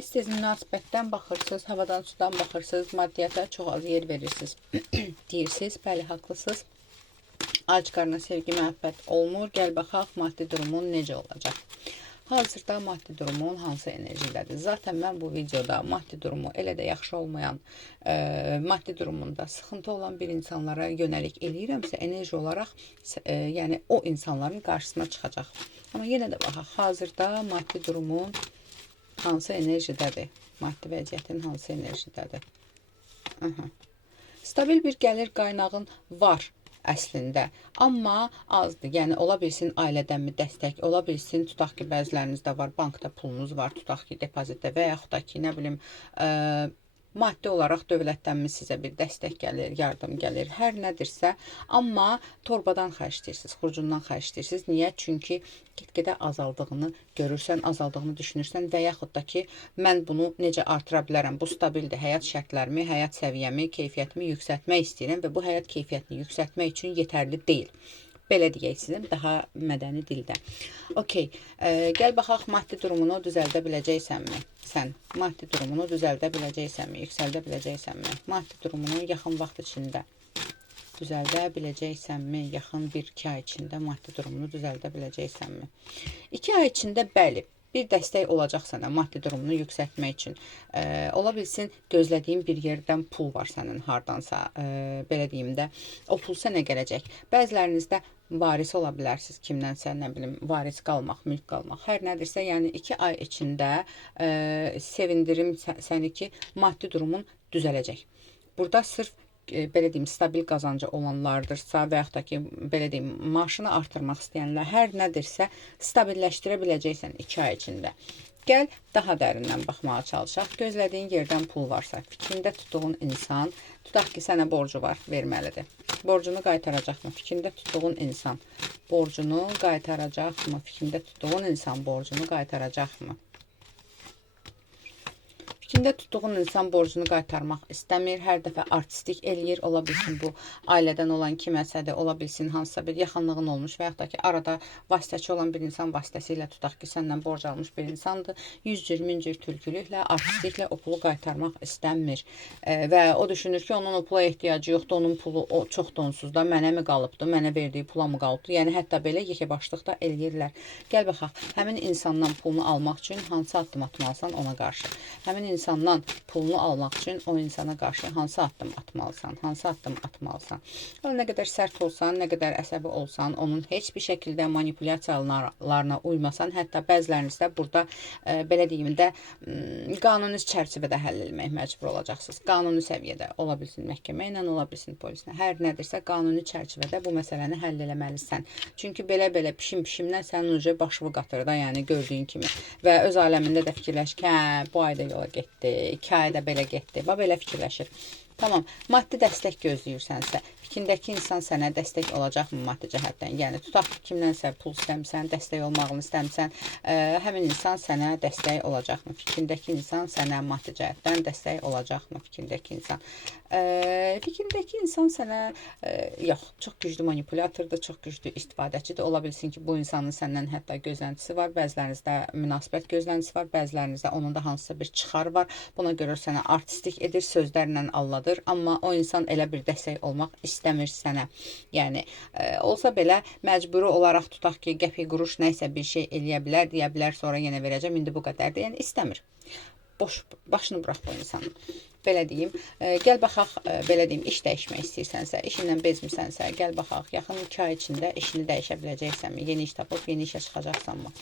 İstediğiniz münasibətdən baxırsınız, havadan sudan baxırsınız, maddiyyata çox az yer verirsiniz. Deyirsiniz, bəli, haqlısınız. Ac qarına sevgi, məhəbbət olmur. Gəl baxaq, maddi durumun necə olacaq? Hazırda maddi durumun hansı enerjidədir? Zaten mən bu videoda maddi durumu elə də yaxşı olmayan, maddi durumunda sıxıntı olan bir insanlara yönəlik eləyirəmsə, enerji olaraq yəni o insanların qarşısına çıxacaq. Amma yenə də baxaq, hazırda maddi durumun hansı enerjidədir? Maddi vəziyyətin hansı enerjidədir? Stabil bir gəlir qaynağın var əslində, amma azdır. Yəni ola bilsin ailədənmi dəstək, ola bilsin tutaq ki, bəzilərinizdə var, bankda pulunuz var, tutaq ki, depozitdə və yaxud da ki, nə bilim, maddi olaraq dövlətdənmi sizə bir dəstək gəlir, yardım gəlir, hər nədirsə, amma torbadan xərcləyirsiniz, xurcundan xərcləyirsiniz. Niyə? Çünki get-gedə azaldığını görürsən, azaldığını düşünürsən və yaxud da ki, mən bunu necə artıra bilərəm, bu stabildir, həyat şərtlərimi, həyat səviyyəmi, keyfiyyətimi yüksəltmək istəyirəm və bu həyat keyfiyyətini yüksəltmək üçün yetərli deyil. Belə deyək sizin daha mədəni dildə. Okey, gəl baxaq, maddi durumunu düzəldə biləcəksənmi? Sən maddi durumunu düzəldə biləcəksənmi? Yüksəldə biləcəksənmi? Maddi durumunu yaxın vaxt içində düzəldə biləcəksənmi? Yaxın 1-2 ay içində maddi durumunu düzəldə biləcəksənmi? 2 ay içində bəli, bir dəstək olacaq sənə maddi durumunu yüksəltmək üçün. Ola bilsin, gözlədiyin bir yerdən pul var sənin hardansa, belə deyim də, o pul sənə gələcək. Bəzilərinizdə varis ola bilərsiniz, kimdənsə, nə bilim, varis qalmaq, mülk qalmaq, hər nədirsə, yəni 2 ay içində sevindirim səni ki, maddi durumun düzələcək. Burada sırf belə deyim, stabil qazancı olanlardırsa və yaxud da ki, belə deyim, maaşını artırmaq istəyənlər, hər nədirsə, stabilləşdirə biləcəksən 2 ay içində. Gəl, daha dərindən baxmağa çalışaq. Gözlədiyin yerdən pul varsa, fikrində tutduğun insan, tutaq ki, sənə borcu var, verməlidir. Borcunu qaytaracaqmı? Fikrində tutduğun insan borcunu qaytaracaqmı? Fikrində tutduğun insan borcunu qaytaracaqmı? Fikrində tutduğun insan borcunu qaytarmaq istəmir, hər dəfə artistlik eləyir, ola bilsin bu ailədən olan kiməsədir, ola bilsin hansısa bir yaxınlığın olmuş və yaxud da ki, arada vasitəçi olan bir insan vasitəsilə tutaq ki, səndən borc almış bir insandır, 100 cür, 1000 cür tülkülüklə, artistliklə o pulu qaytarmaq istəmir və o düşünür ki, onun o pula ehtiyacı yoxdur, onun pulu çox donsuz da mənə mi qalıbdır, mənə verdiyi pula mı qalıbdır, yəni hətta belə yekəbaşlıqda eləyirlər. Gəl baxaq, həmin insandan pulunu almaq üçün hansı addım atmalısan ona qarşı, həmin insandan pulunu almaq üçün o insana qarşı hansı addım atmalısan, hansı addım atmalısan. Nə qədər sərt olsan, nə qədər əsəbi olsan, onun heç bir şəkildə manipulyasiyalarına uymasan, hətta bəzilərinizdə burada, belə deyim də, qanuni çərçivədə həll etmək məcbur olacaqsınız. Qanuni səviyyədə, ola bilsin məhkəmə ilə, ola bilsin polislə, hər nədirsə qanuni çərçivədə bu məsələni həll eləməlisən. Çünki belə-belə pişim-pişimdən sənin ucu başını qatır da, yəni gördüyün kimi və öz aləmində də fikirləş ki, hə, bu ayda yola getdi, 2 ayda belə getdi. Belə fikirləşir. Tamam, maddi dəstək gözləyirsənsə, fikrindəki insan sənə dəstək olacaqmı maddi cəhətdən? Yəni, tutaq ki, kimdənsə pul istəmirsən, dəstək olmağını istəmirsən, həmin insan sənə dəstək olacaqmı? Fikrindəki insan sənə maddi cəhətdən dəstək olacaqmı? Fikrindəki insan. Fikrindəki insan sənə, yox, çox güclü manipulyatordur, çox güclü istifadəçidir. Ola bilsin ki, bu insanın səndən hətta gözləntisi var, bəzilərinizdə münasibət gözləntisi var, bəzilərinizdə onun da hansısa bir çıxar var. Buna görə sənə artistlik edir, sözlərlə alladır. Amma o insan elə bir dəstək olmaq istəmir sənə. Yəni, olsa belə məcburi olaraq tutaq ki, qəpik quruş nəysə bir şey eləyə bilər, deyə bilər, sonra yenə verəcəm, indi bu qədərdir. Yəni, istəmir. Boş, başını bıraq bu insanın. Belə deyim, gəl baxaq, belə deyim, iş dəyişmək istəyirsənsə, işindən bezmirsənsə, gəl baxaq, yaxın 2 ay içində işini dəyişə biləcəksənmi? Yeni iş tapıb, yeni işə çıxacaqsanmı?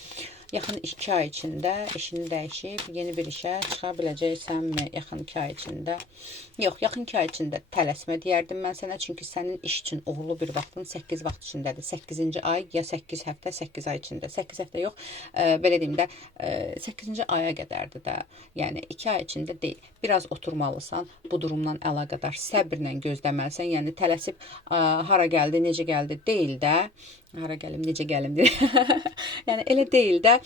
Yaxın 2 ay içində işini dəyişib, yeni bir işə çıxa biləcəksənmi? Yaxın 2 ay içində. Yox, yaxın 2 ay içində tələsmə deyərdim mən sənə. Çünki sənin iş üçün uğurlu bir vaxtın 8 vaxt içindədir. 8-ci ay ya 8 həftə, 8 ay içində. 8 həftə yox, belə deyim də, 8-ci aya qədərdir də. Yəni, 2 ay içində deyil. Biraz oturmalısan, bu durumdan əlaqədar səbrlə gözləməlisən. Yəni, tələsib hara gəldi, necə gəldi deyil də. Hara gəlim, necə gəlimdir. Yəni, elə deyil də,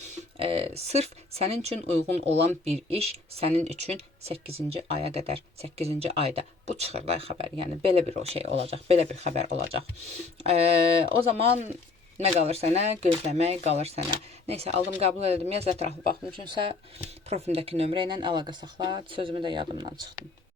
sırf sənin üçün uyğun olan bir iş sənin üçün 8-ci aya qədər, 8-ci ayda bu çıxır da xəbər. Yəni, belə bir o şey olacaq, belə bir xəbər olacaq. O zaman Nə qalır sənə? Gözləmək qalır sənə. Neysə, aldım, qəbul edim. Yaz ətrafı baxdım üçünsə profilimdəki nömrə ilə əlaqə saxla. Sözümü də yadımdan çıxdım.